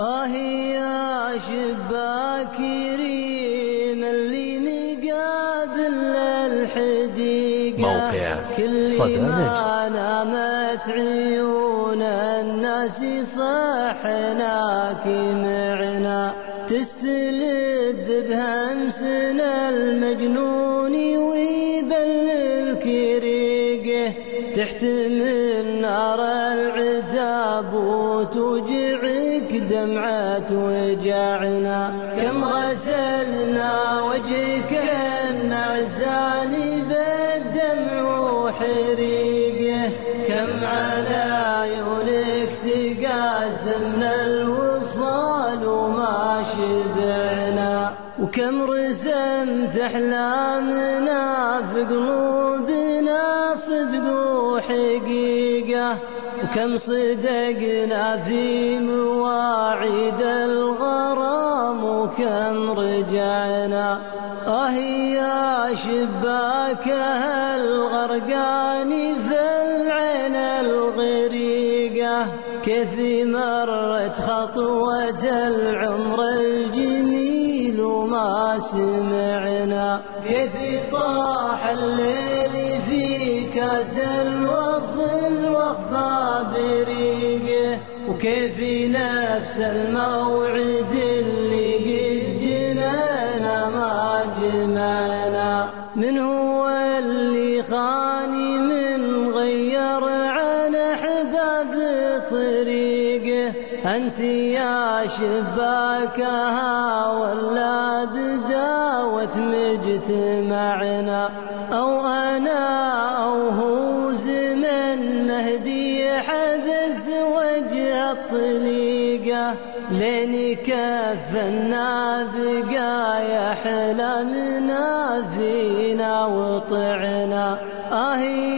يا شباك ريم اللي مقابل الحديقة، موقع صدى ما نامت عيون الناس صحناك معنا، تستلذ بهمسنا المجنون ويبللك ريقه، تحتمل نار العذاب وتوجعك دمعة وجعنا. كم غسلنا وجهك النعسان بالدمع وحريقه، كم على عيونك تقاسمنا الوصال وما شبعنا، وكم رسمت أحلامنا في قلوبنا صدق وحقيقة، وكم صدقنا في مواعيد الغرام وكم رجعنا. يا شباكها الغرقان في العين الغريقة، كيف مرت خطوة العمر الجميل وما سمعنا، كيف طاح الليل في كاس الوصل واخفى بريقه، وكيف نفس الموعد اللي قد جنانا ما جمعنا. من هو اللي خاني من غير عن احباب طريقه، انت يا شباكها ولا بداوة مجتمعنا، او انا او هو زمن مهدي حبس وجه الطليقة، لين كفنا بقايا احلامنا فينا وطعنا.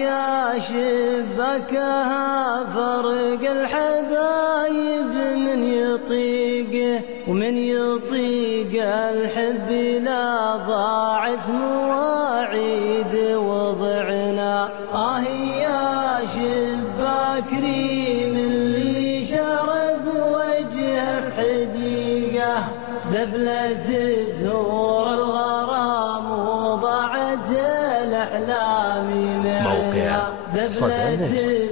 يا شباكها فرق الحبايب من يطيقه، ومن يطيق الحب لا ضاعت مواعيد وضعنا. يا شباك ريم اللي شرب وجه الحديقة، ذبلة زهور الغرام وضاعت الأحلام معنا. موقع صدى نجد.